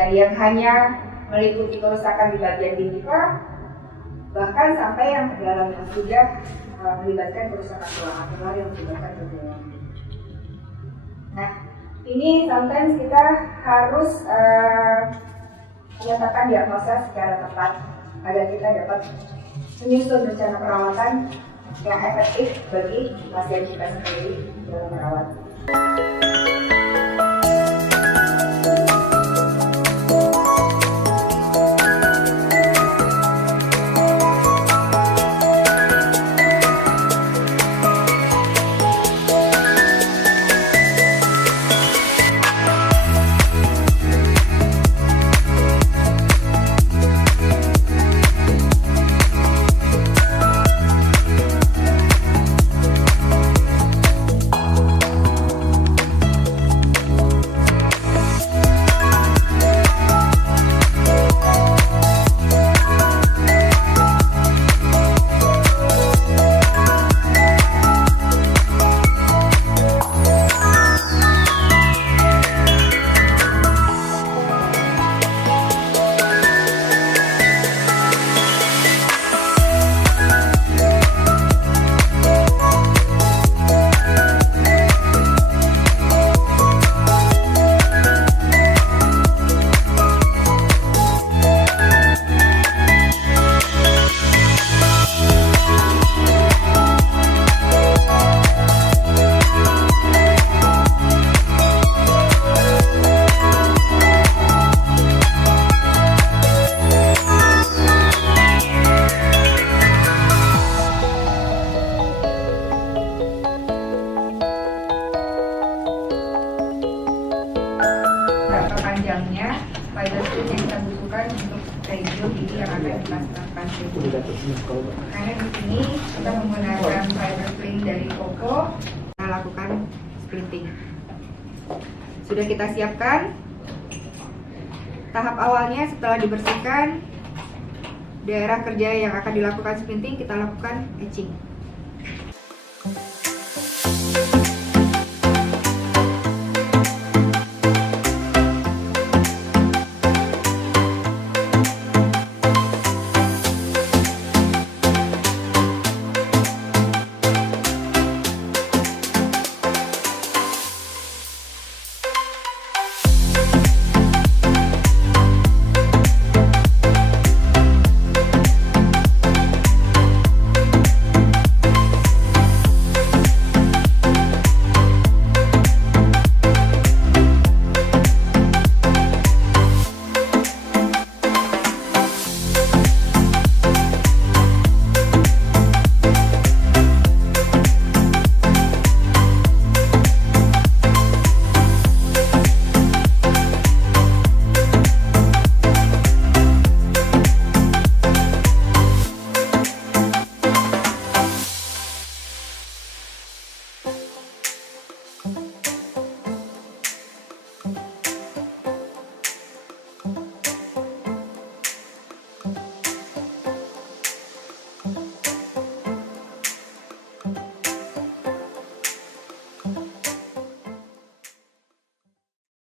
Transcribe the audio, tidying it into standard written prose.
dari yang hanya meliputi kerusakan di bagian gingiva, bahkan sampai yang ke dalam yang sudah melibatkan kerusakan tulang anular yang melibatkan kegemukan. Nah, ini sometimes kita harus menyatakan diagnosa secara tepat agar kita dapat menyusun rencana perawatan yang efektif bagi pasien kita sendiri dalam merawat. Panjangnya fiber splint yang kita butuhkan untuk regio gigi yang akan dilaksanakan splint. Karena di sini kita menggunakan fiber splint dari VOCO, kita lakukan splinting. Sudah kita siapkan. Tahap awalnya setelah dibersihkan daerah kerja yang akan dilakukan splinting, kita lakukan etching.